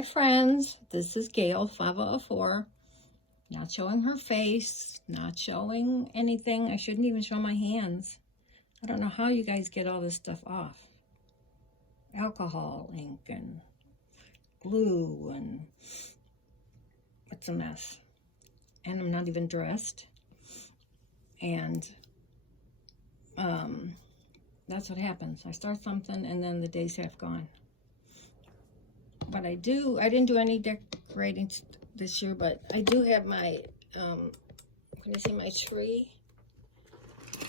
Hi friends, this is Gail 504. Not showing her face, not showing anything. I shouldn't even show my hands. I don't know how you guys get all this stuff off. Alcohol, ink, and glue, and it's a mess. And I'm not even dressed. And that's what happens. I start something and then the day's half gone. But I didn't do any decorating this year, but I do have my, can you see my tree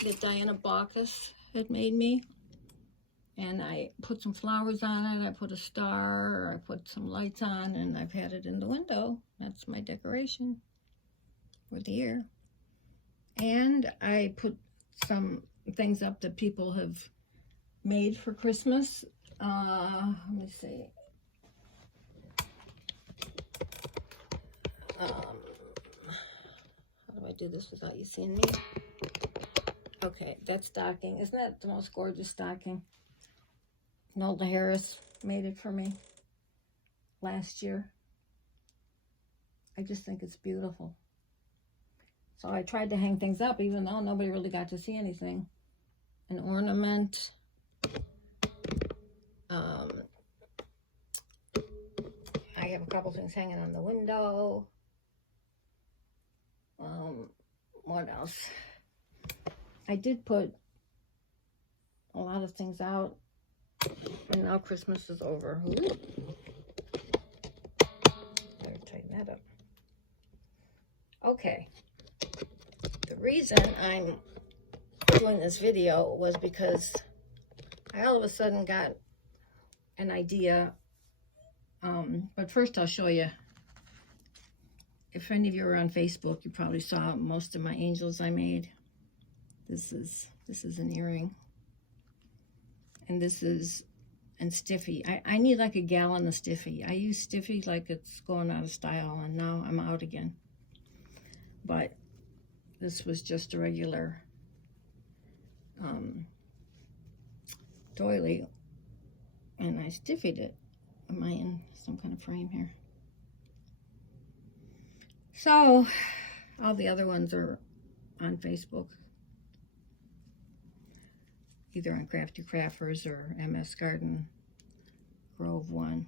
that Diana Baucus had made me? And I put some flowers on it, I put a star, I put some lights on, and I've had it in the window. That's my decoration for the year. And I put some things up that people have made for Christmas. Let me see. How do I do this without you seeing me? Okay, that stocking. Isn't that the most gorgeous stocking? Nolda Harris made it for me last year. I just think it's beautiful. So I tried to hang things up, even though nobody really got to see anything. An ornament. I have a couple things hanging on the window. What else? I did put a lot of things out, and now Christmas is over. Ooh. Better tighten that up. Okay. The reason I'm doing this video was because I all of a sudden got an idea. But first I'll show you. If any of you are on Facebook, you probably saw most of my angels I made. This is an earring. And this is, and Stiffy. I need like a gallon of Stiffy. I use Stiffy like it's going out of style, and now I'm out again. But this was just a regular doily, and I Stiffied it. Am I in some kind of frame here? So, all the other ones are on Facebook. Either on Crafty Crafters or MS Garden Grove one.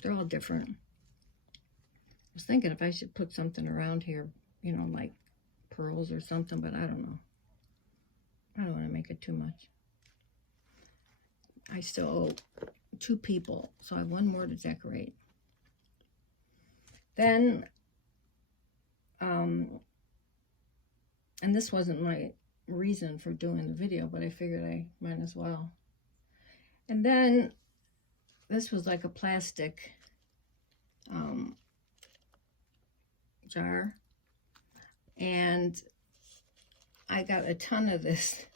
They're all different. I was thinking if I should put something around here, you know, like pearls or something, but I don't know. I don't want to make it too much. I still owe 2 people, so I have 1 more to decorate. Then, and this wasn't my reason for doing the video, but I figured I might as well. And then this was like a plastic jar, and I got a ton of this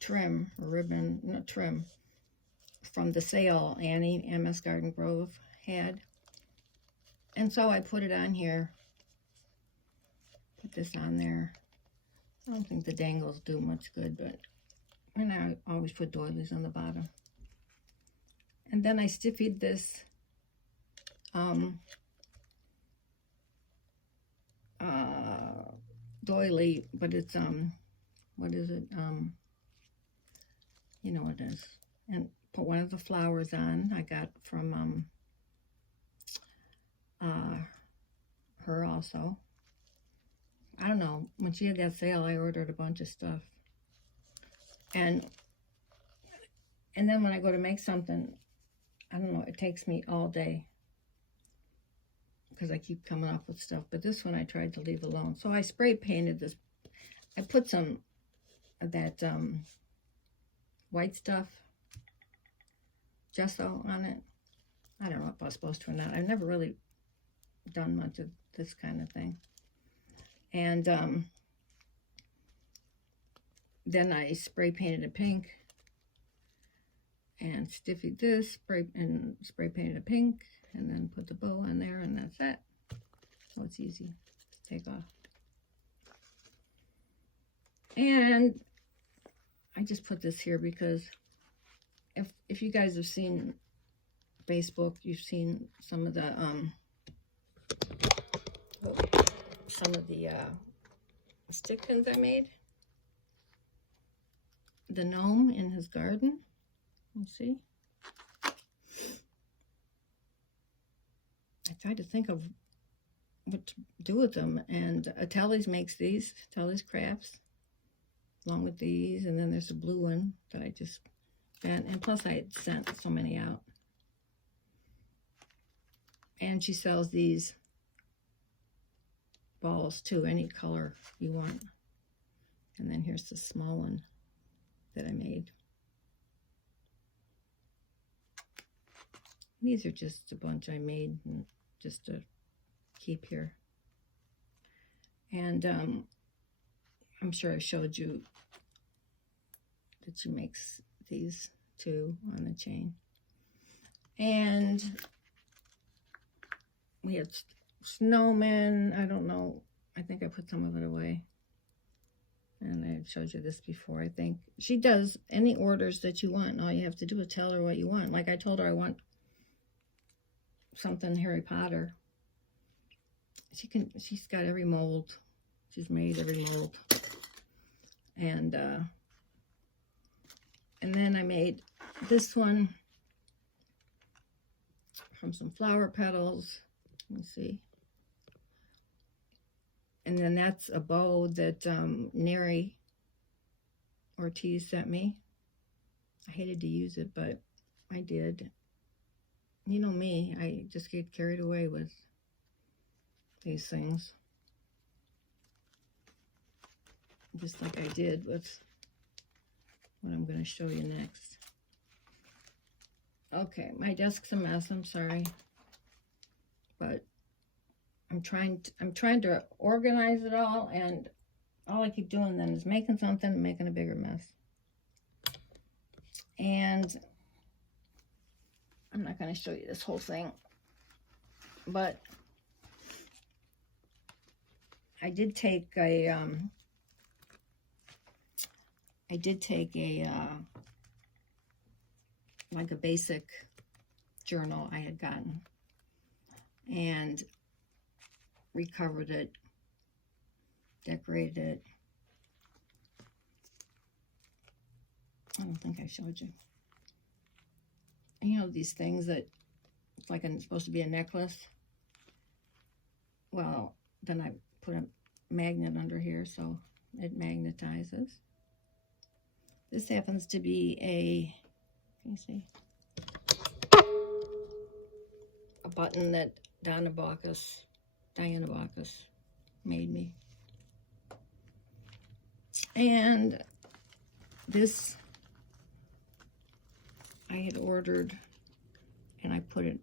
trim, or ribbon, no, trim, from the sale Annie, MS Garden Grove had. And so I put it on here. Put this on there. I don't think the dangles do much good, but and I always put doilies on the bottom. And then I Stiffied this doily, but it's what is it? You know what it is. And put one of the flowers on. I got from her also. I don't know, when she had that sale, I ordered a bunch of stuff. And then when I go to make something, I don't know, it takes me all day because I keep coming up with stuff. But this one I tried to leave alone. So I spray painted this. I put some of that white stuff, gesso on it. I don't know if I was supposed to or not. I've never really done much of this kind of thing. And then I spray painted it pink and Stiffied this, spray painted it pink, and then put the bow on there, and that's it. So it's easy to take off. And I just put this here because if you guys have seen Facebook, you've seen some of the stick pins I made. The gnome in his garden. You see? I tried to think of what to do with them, and Telly's makes these. Telly's Crafts, along with these, and then there's a blue one that I just got, and plus I had sent so many out. And she sells these balls too, any color you want. And then here's the small one that I made. These are just a bunch I made just to keep here. And I'm sure I showed you that she makes these too on the chain. And we had snowmen. I don't know. I think I put some of it away. And I showed you this before, I think. She does any orders that you want. All you have to do is tell her what you want. Like I told her I want something Harry Potter. She's got every mold. She's made every mold. And then I made this one from some flower petals. Let me see. And then that's a bow that Neri Ortiz sent me. I hated to use it, but I did. You know me, I just get carried away with these things. Just like I did with what I'm going to show you next. Okay, my desk's a mess, I'm sorry. But I'm trying to organize it all, and all I keep doing then is making something and making a bigger mess. And I'm not going to show you this whole thing, but I did take a like a basic journal I had gotten and recovered it, decorated it. I don't think I showed you. You know these things that it's like it's supposed to be a necklace? Well, then I put a magnet under here so it magnetizes. This happens to be can you see? A button that Diana Bacchus made me. And this I had ordered, and I put it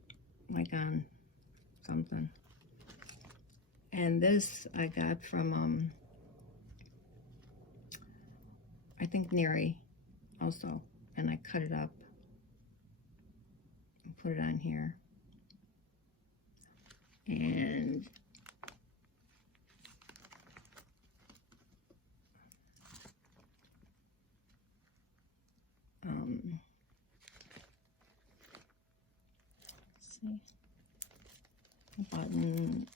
like on something. And this I got from I think Neri also, and I cut it up and put it on here. And let's see, a button,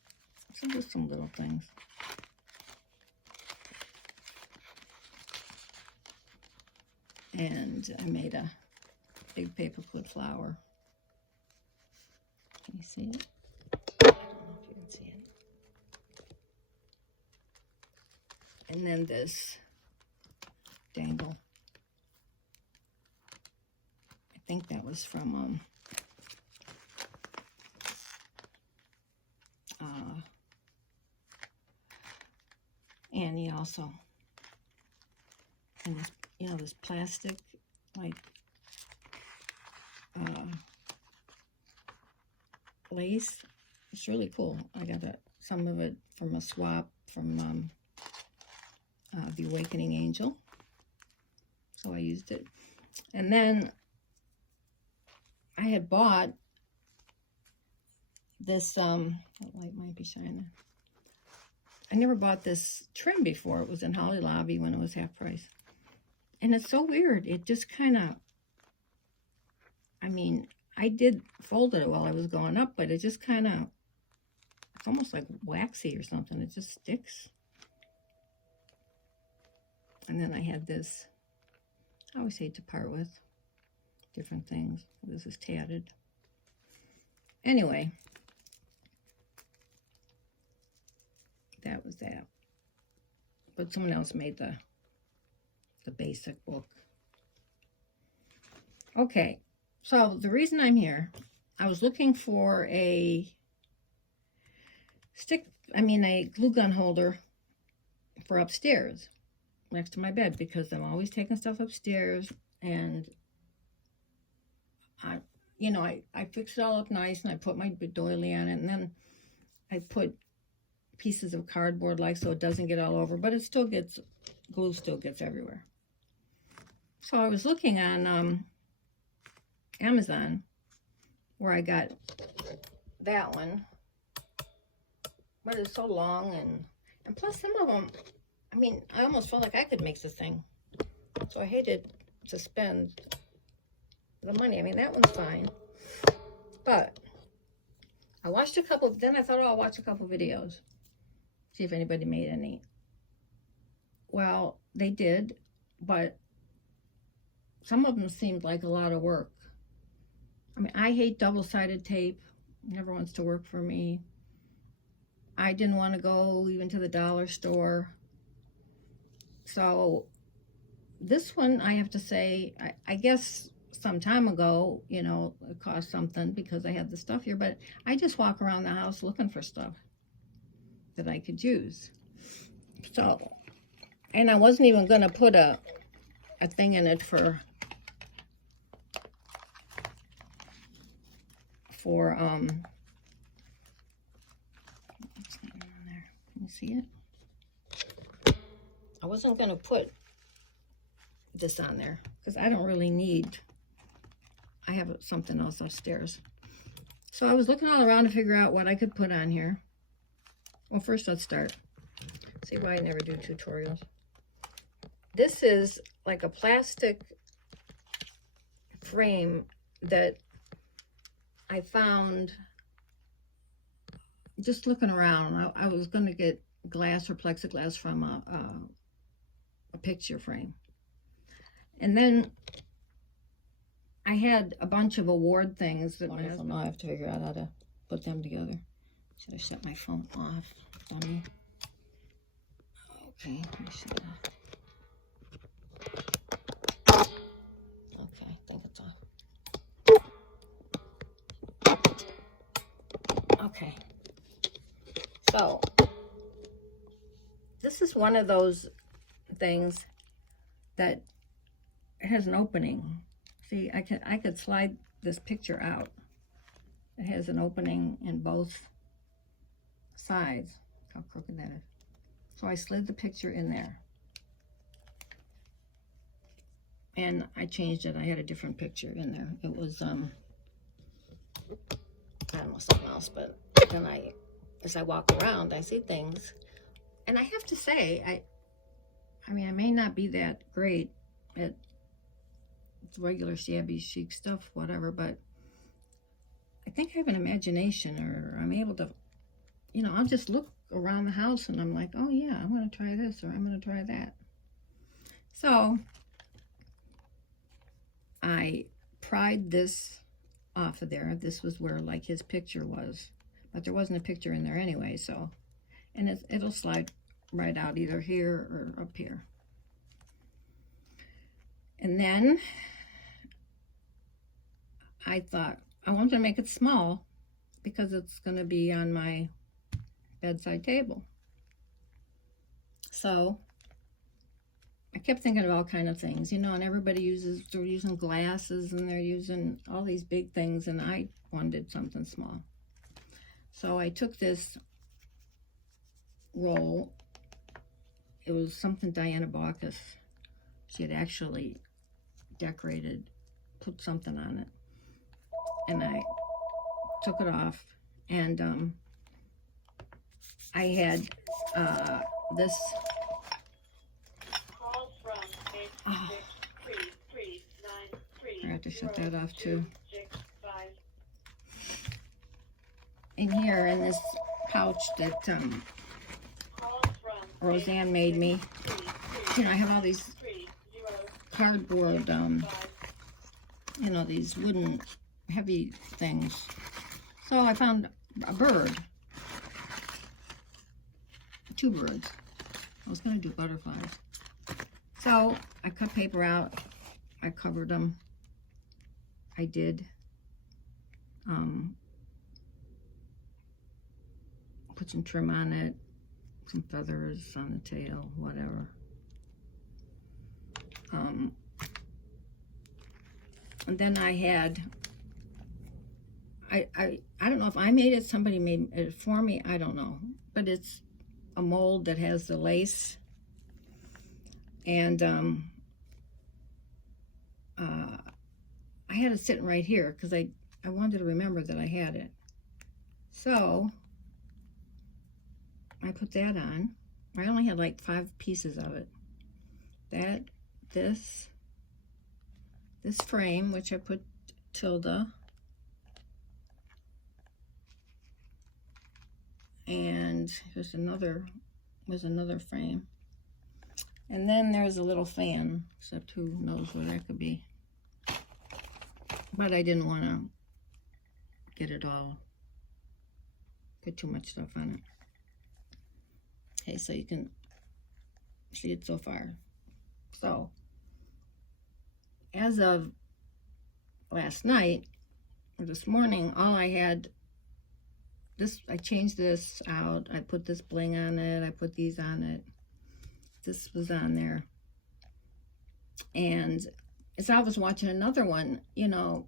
so just some little things. And I made a big paperclip flower. Can you see it? I don't know if you can see it. And then this dangle. I think that was from Annie also. And this, you know, this plastic, like, lace. It's really cool. I got some of it from a swap from the Awakening Angel. So I used it. And then I had bought this, that light might be shining. I never bought this trim before. It was in Holly Lobby when it was half price. And it's so weird. It just kind of mean, I did fold it while I was going up, but it just kind of, it's almost like waxy or something. It just sticks. And then I had this. I always hate to part with different things. This is tatted. Anyway, that was that. But someone else made the basic book. Okay, so the reason I'm here, I was looking for a glue gun holder for upstairs next to my bed, because I'm always taking stuff upstairs, and I fix it all up nice, and I put my doily on it, and then I put pieces of cardboard so it doesn't get all over, but it still gets, glue still gets everywhere. So I was looking on Amazon, where I got that one, but it's so long, and plus some of them, I mean, I almost felt like I could make this thing, so I hated to spend the money. I mean, that one's fine, but I watched a couple, then I thought, oh, I'll watch a couple videos, see if anybody made any. Well, they did, but some of them seemed like a lot of work. I mean, I hate double-sided tape. Never wants to work for me. I didn't want to go even to the dollar store. So this one, I have to say, I guess some time ago, you know, it cost something because I had the stuff here, but I just walk around the house looking for stuff that I could use. So, and I wasn't even going to put a thing in it for what's that on there? Can you see it? I wasn't going to put this on there because I don't really need, I have something else upstairs. So I was looking all around to figure out what I could put on here. Well, first let's start. See why I never do tutorials. This is like a plastic frame that I found just looking around. I was going to get glass or plexiglass from a picture frame. And then I had a bunch of award things that I have to figure out how to put them together. Should I shut my phone off? Dummy. Okay, let me shut it off. Okay, I think it's off. Okay. So, this is one of those things that has an opening. See, I could slide this picture out. It has an opening in both sides. Look how crooked that is. So I slid the picture in there. And I changed it. I had a different picture in there. It was, I don't know, something else. But then as I walk around, I see things. And I have to say, I mean, I may not be that great at regular shabby chic stuff, whatever, but I think I have an imagination, or I'm able to, you know, I'll just look around the house and I'm like, oh yeah, I'm going to try this, or I'm going to try that. So I pried this off of there. This was where like his picture was, but there wasn't a picture in there anyway, so, and it'll slide right out either here or up here. And then I thought I wanted to make it small because it's going to be on my bedside table. So I kept thinking of all kinds of things, you know, and everybody they're using glasses and they're using all these big things, and I wanted something small. So I took this roll. It was something Diana Baucus. She had actually decorated, put something on it. And I took it off, and I had this. I have to shut that off too. in here in this pouch that Roseanne made me. You know, I have all these cardboard, you know, these wooden heavy things. So I found a bird. 2 birds. I was going to do butterflies. So I cut paper out. I covered them. I did. Put some trim on it. Some feathers on the tail, whatever. And then I had, I don't know if I made it, somebody made it for me, I don't know. But it's a mold that has the lace. And I had it sitting right here because I wanted to remember that I had it. So I put that on. I only had like 5 pieces of it. That, this frame, which I put Tilda, and there's another frame, and then there's a little fan, except who knows what that could be. But I didn't want to get too much stuff on it. Okay, so you can see it so far. So, as of last night, or this morning, all I had, I changed this out, I put this bling on it, I put these on it, this was on there, and as I was watching another one, you know,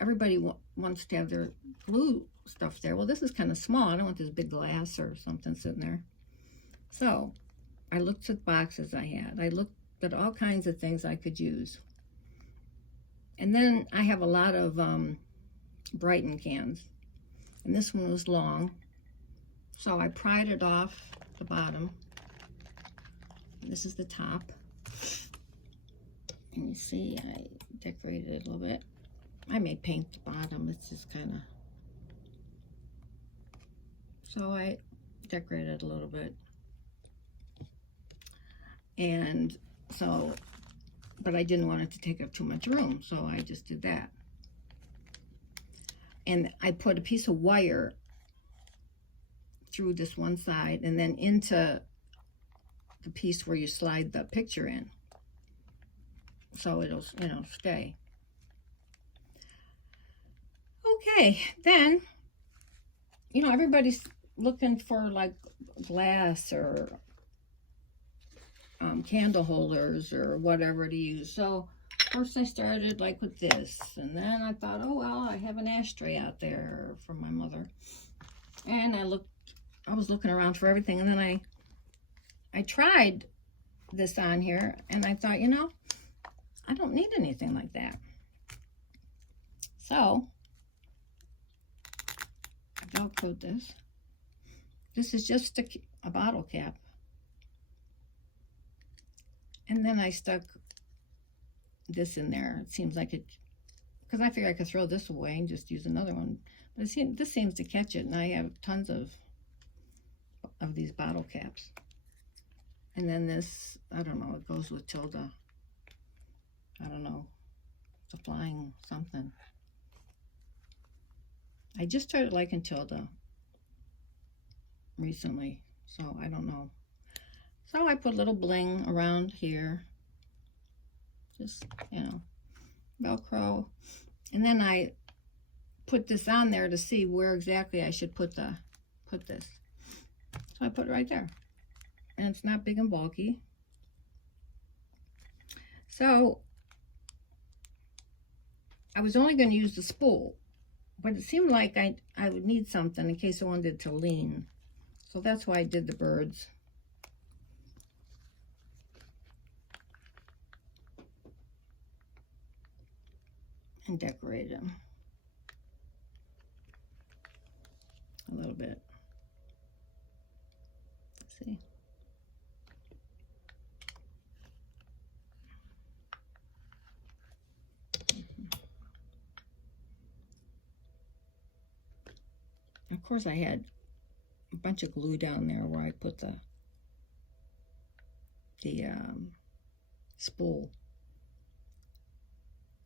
everybody wants to have their glue stuff there. Well, this is kind of small. I don't want this big glass or something sitting there. So I looked at boxes I had. I looked at all kinds of things I could use. And then I have a lot of Brighton cans. And this one was long. So I pried it off the bottom. This is the top. And you see, I decorated it a little bit. I may paint the bottom. It's just kind of... So I decorated a little bit. And so, but I didn't want it to take up too much room, so I just did that. And I put a piece of wire through this one side and then into the piece where you slide the picture in. So it'll, you know, stay. Okay, then, you know, everybody's looking for like glass or candle holders or whatever to use. So first I started like with this, and then I thought, oh well, I have an ashtray out there from my mother, and I was looking around for everything, and then I tried this on here, and I thought, you know, I don't need anything like that. So I Velcroed this. This is just a bottle cap. And then I stuck this in there. It seems like it, because I figured I could throw this away and just use another one. But this seems to catch it, and I have tons of these bottle caps. And then this, I don't know, it goes with Tilda. I don't know. It's a flying something. I just started liking Tilda recently, so I don't know. So I put a little bling around here. Just, you know, Velcro. And then I put this on there to see where exactly I should put this. So I put it right there. And it's not big and bulky. So I was only going to use the spool, but it seemed like I would need something in case I wanted to lean. So that's why I did the birds. And decorated them a little bit. Let's see. of course I had a bunch of glue down there where I put the spool.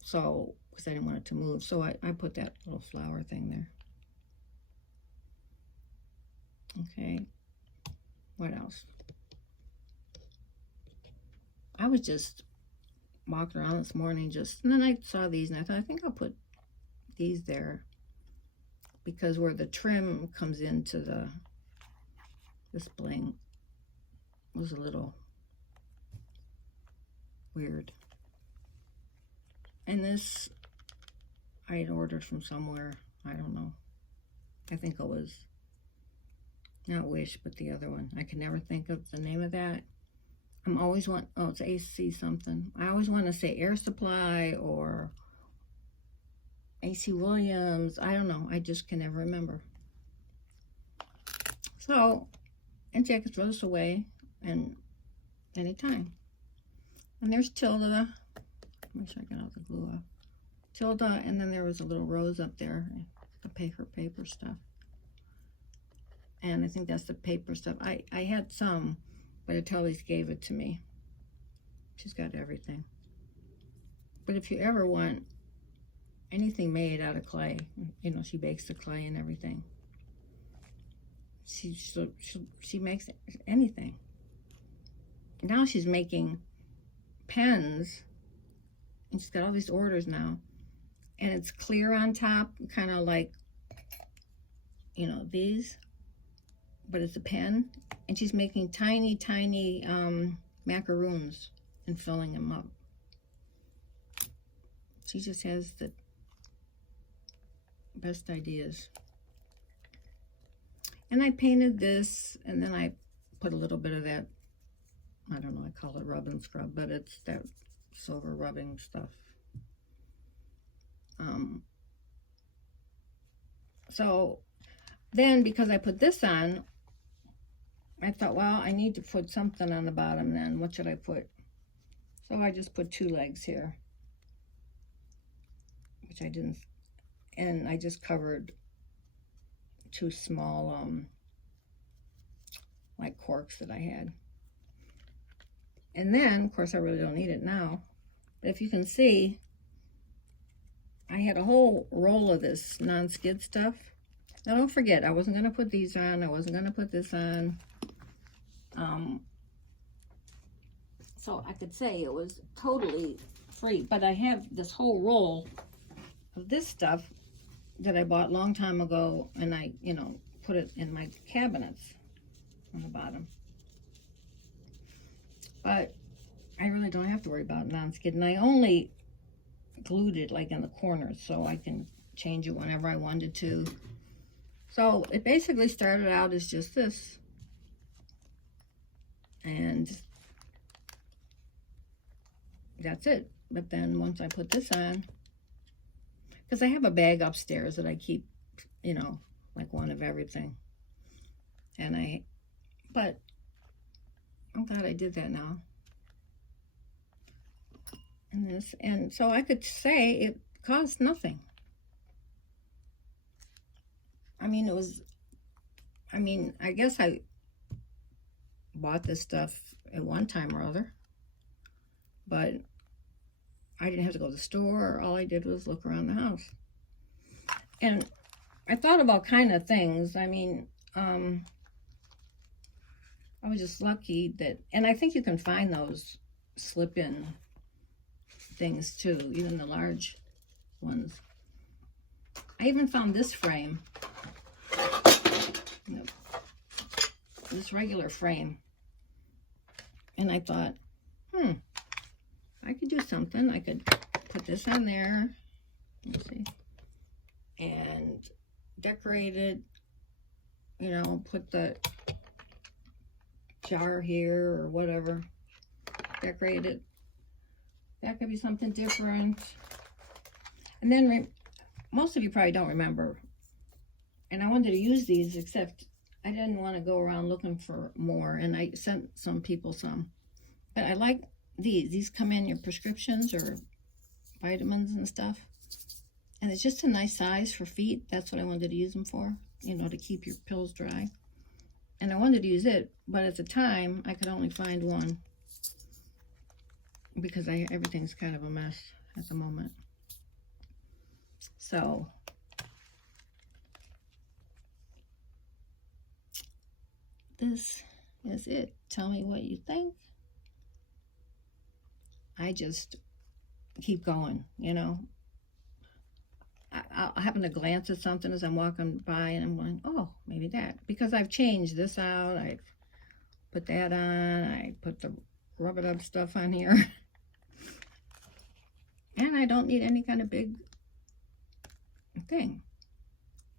So, because I didn't want it to move. So I put that little flower thing there. Okay. What else? I was just walking around this morning and then I saw these and I thought, I think I'll put these there. Because where the trim comes into this bling was a little weird. And this I had ordered from somewhere. I don't know. I think it was not Wish, but the other one. I can never think of the name of that. I'm always oh, it's AC something. I always want to say Air Supply or AC Williams. I don't know. I just can never remember. So, and Jack can throw this away and anytime. And there's Tilda. Make sure I got all the glue off. Tilda, and then there was a little rose up there. The paper stuff. And I think that's the paper stuff. I had some, but Tilly's gave it to me. She's got everything. But if you ever want anything made out of clay, you know, she bakes the clay and everything. She makes anything. Now she's making pens, and she's got all these orders now, and it's clear on top, kind of like, you know, these, but it's a pen, and she's making tiny macaroons and filling them up. She just has the best ideas. And I painted this, and then I put a little bit of that, I don't know, I call it rub and scrub, but it's that silver rubbing stuff. So then, because I put this on, I thought, well, I need to put something on the bottom then. What should I put? So I just put 2 legs here, which I didn't, and I just covered 2 small, like corks that I had. And then, of course, I really don't need it now. But if you can see, I had a whole roll of this non-skid stuff. Now, don't forget, I wasn't going to put these on. I wasn't going to put this on. So I could say it was totally free. But I have this whole roll of this stuff that I bought a long time ago. And I, you know, put it in my cabinets on the bottom. But I really don't have to worry about non-skid. And I only glued it like in the corners so I can change it whenever I wanted to. So it basically started out as just this. And that's it. But then once I put this on, because I have a bag upstairs that I keep, you know, like one of everything. But I'm glad I did that now. And so I could say it cost nothing. I mean, I guess I bought this stuff at one time or other, but I didn't have to go to the store. All I did was look around the house. And I thought about kind of things. I mean, I was just lucky that, and I think you can find those slip-in things too, even the large ones. I even found this frame, this regular frame, and I thought, I could do something. I could put this on there, let's see, and decorate it, you know, put the jar here or whatever, decorate it. That could be something different. And then most of you probably don't remember, and I wanted to use these, except I didn't want to go around looking for more, and I sent some people some. But I like these. These come in your prescriptions or vitamins and stuff. And it's just a nice size for feet. That's what I wanted to use them for, you know, to keep your pills dry. And I wanted to use it, but at the time, I could only find one because everything's kind of a mess at the moment. So, this is it. Tell me what you think. I just keep going, you know. I'll happen to glance at something as I'm walking by and I'm going, oh, maybe that. Because I've changed this out. I've put that on. I put the rub-it-up stuff on here. And I don't need any kind of big thing.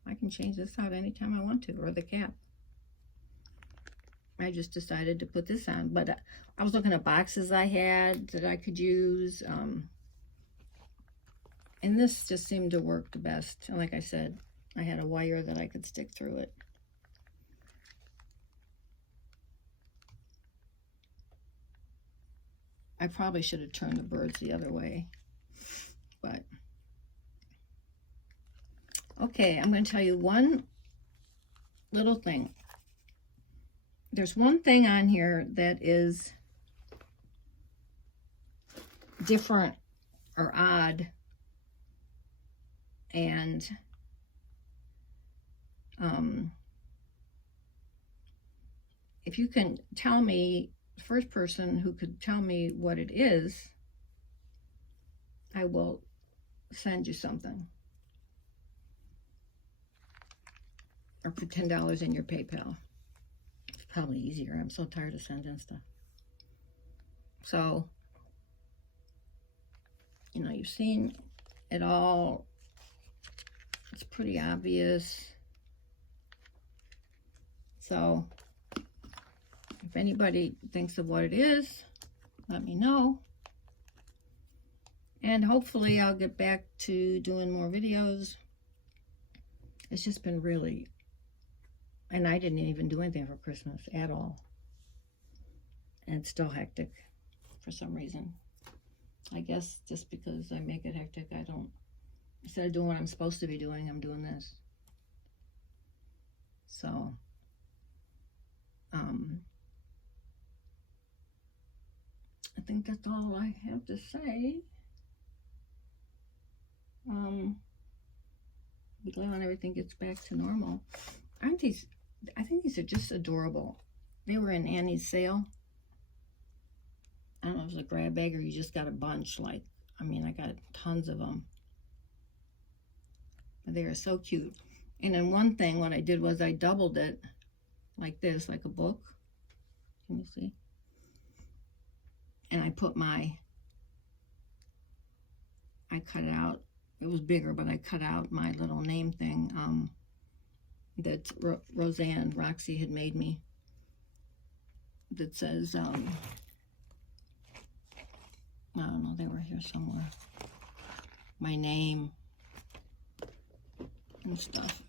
I can change this out anytime I want to, or the cap. I just decided to put this on. But I was looking at boxes I had that I could use. And this just seemed to work the best. And like I said, I had a wire that I could stick through it. I probably should have turned the birds the other way. But, okay, I'm going to tell you one little thing. There's one thing on here that is different or odd. And if you can tell me, the first person who could tell me what it is, I will send you something. Or put $10 in your PayPal. It's probably easier. I'm so tired of sending stuff. So, you know, you've seen it all. It's pretty obvious. So, if anybody thinks of what it is, let me know. And hopefully I'll get back to doing more videos. It's just been really, and I didn't even do anything for Christmas at all. And it's still hectic for some reason. I guess just because I make it hectic, I don't, instead of doing what I'm supposed to be doing, I'm doing this. So, I think that's all I have to say. Be glad when everything gets back to normal. Aren't these, I think these are just adorable. They were in Annie's sale. I don't know if it was a grab bag or you just got a bunch. Like, I mean, I got tons of them. But they are so cute. And then one thing, what I did was I doubled it like this, like a book. Can you see? And I put I cut it out. It was bigger, but I cut out my little name thing that Roseanne and Roxy had made me. That says, I don't know, they were here somewhere. My name and stuff.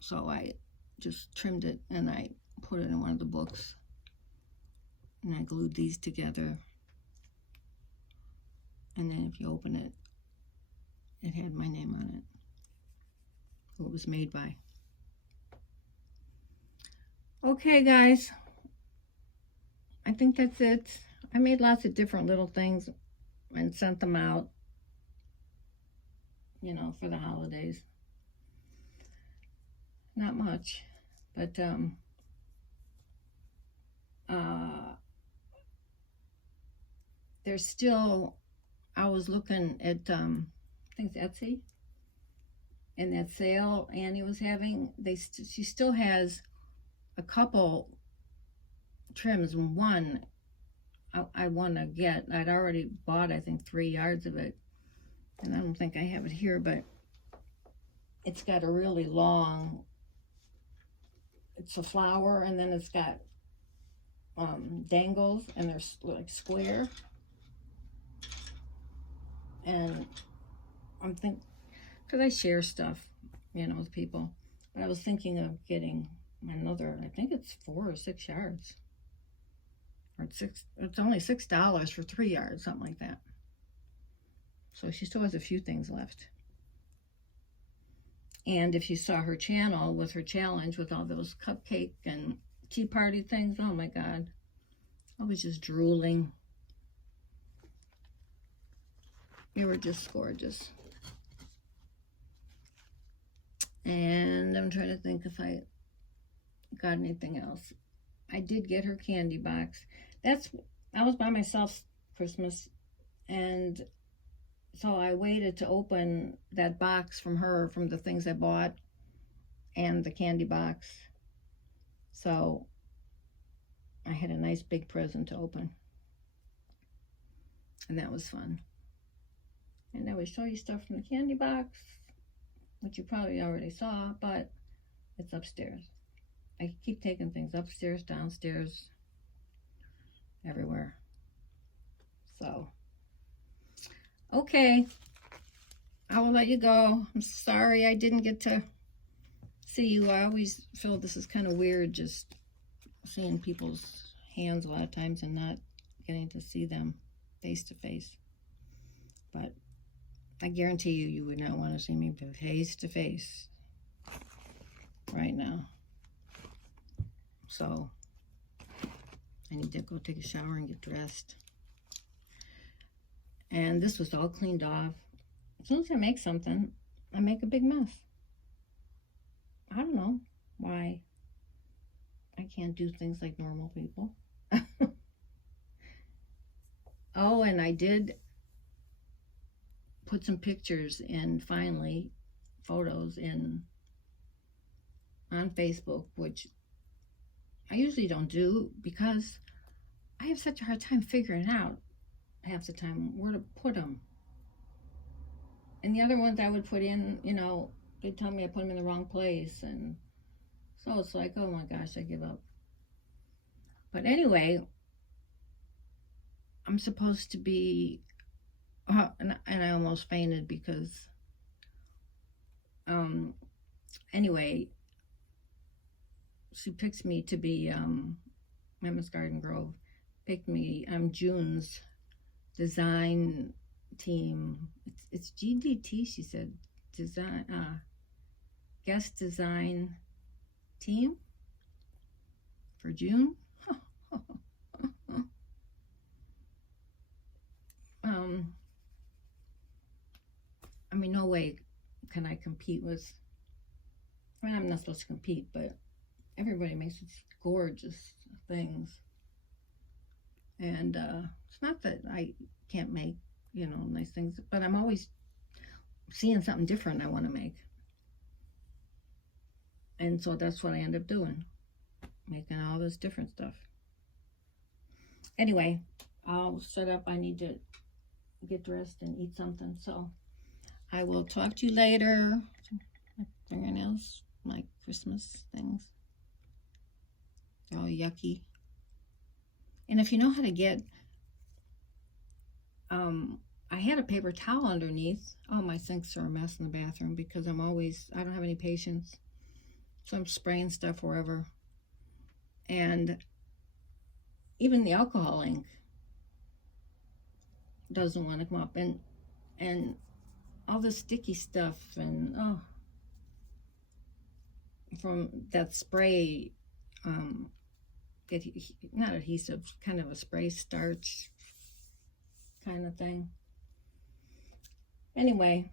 So I just trimmed it and I put it in one of the books. And I glued these together. And then if you open it, it had my name on it. Who it was made by. Okay, guys. I think that's it. I made lots of different little things and sent them out, you know, for the holidays. Not much, but there's still, I was looking at, I think it's Etsy, and that sale Annie was having, she still has a couple trims, and one I want to get. I'd already bought, I think, 3 yards of it, and I don't think I have it here, but it's got a really long, it's a flower, and then it's got dangles, and they're like square. And I'm thinking, because I share stuff, you know, with people, but I was thinking of getting another, I think it's 4 or 6 yards. Or it's only $6 for 3 yards, something like that. So she still has a few things left. And if you saw her channel with her challenge with all those cupcake and tea party things, oh my God, I was just drooling. They were just gorgeous. And I'm trying to think if I got anything else. I did get her candy box. I was by myself Christmas, and so I waited to open that box from her, from the things I bought and the candy box. So I had a nice big present to open. And that was fun. And I would show you stuff from the candy box, which you probably already saw, but it's upstairs. I keep taking things upstairs, downstairs, everywhere. So, okay, I will let you go. I'm sorry I didn't get to see you. I always feel this is kind of weird, just seeing people's hands a lot of times and not getting to see them face to face. But I guarantee you, you would not want to see me face to face right now. So I need to go take a shower and get dressed. And this was all cleaned off. As soon as I make something, I make a big mess. I don't know why I can't do things like normal people. Oh, and I did put some pictures in, finally, photos in on Facebook, which I usually don't do because I have such a hard time figuring out half the time where to put them. And the other ones I would put in, you know, they tell me I put them in the wrong place, and so it's like, oh my gosh, I give up. But anyway, I'm supposed to be, and I almost fainted because, anyway, she picks me to be, Mammoth Garden Grove picked me. I'm June's design team. It's GDT, she said, design, guest design team for June. I mean, no way can I compete with, I mean, I'm not supposed to compete, but everybody makes these gorgeous things. And it's not that I can't make, you know, nice things, but I'm always seeing something different I want to make. And so that's what I end up doing, making all this different stuff. Anyway, I'll shut up. I need to get dressed and eat something. So I will talk to you later. My fingernails, my Christmas things, they're all yucky. And if you know how to get, I had a paper towel underneath. Oh, my sinks are a mess in the bathroom because I don't have any patience. So I'm spraying stuff wherever. And even the alcohol ink doesn't want to come up. And all the sticky stuff, and from that spray, not adhesive, kind of a spray starch kind of thing. Anyway,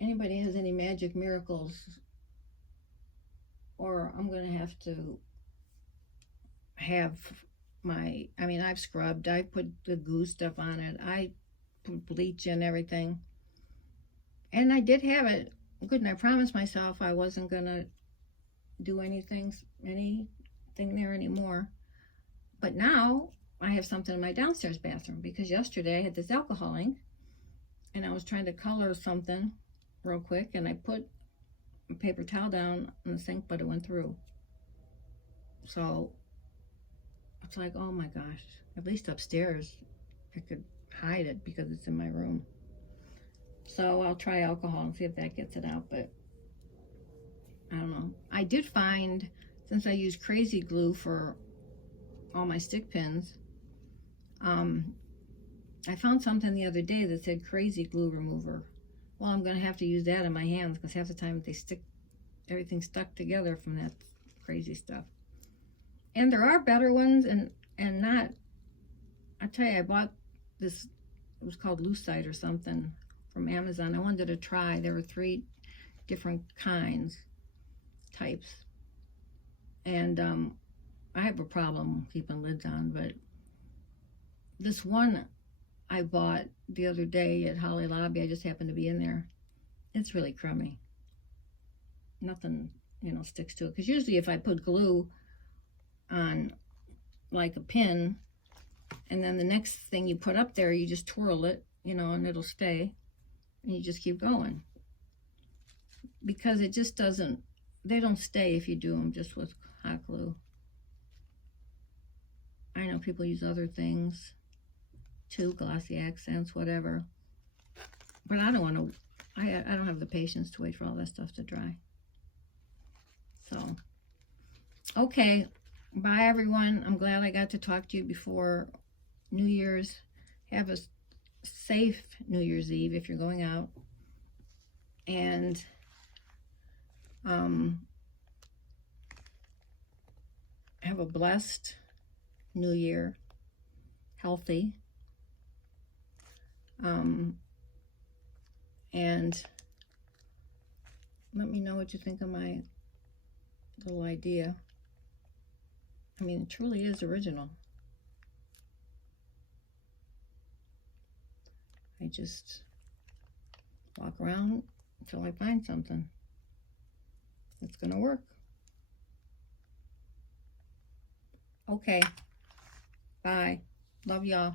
anybody has any magic miracles, or I'm going to have to have I've scrubbed, I put the goo stuff on it, I put bleach and everything, and I did have it good, and I promised myself I wasn't going to do anything there anymore. But now I have something in my downstairs bathroom because yesterday I had this alcohol ink and I was trying to color something real quick, and I put a paper towel down in the sink, but it went through. So it's like, oh my gosh, at least upstairs I could hide it because it's in my room. So I'll try alcohol and see if that gets it out, but I don't know. I did find, since I use crazy glue for all my stick pins, I found something the other day that said crazy glue remover. Well, I'm going to have to use that in my hands because half the time they stick, everything's stuck together from that crazy stuff. And there are better ones and not. I tell you, I bought this, it was called Lucite or something from Amazon. I wanted to try. There were 3 different types. And I have a problem keeping lids on, but this one I bought the other day at Holly Lobby, I just happened to be in there. It's really crummy. Nothing, you know, sticks to it. Because usually if I put glue on like a pin, and then the next thing you put up there, you just twirl it, you know, and it'll stay. And you just keep going. Because it just doesn't, they don't stay if you do them just with hot glue. I know people use other things too, glossy accents, whatever. But I don't want to, I don't have the patience to wait for all that stuff to dry. So, okay. Bye, everyone. I'm glad I got to talk to you before New Year's. Have a safe New Year's Eve if you're going out. And have a blessed New Year. Healthy. And let me know what you think of my little idea. I mean, it truly is original. I just walk around until I find something that's gonna work. Okay, bye. Love y'all.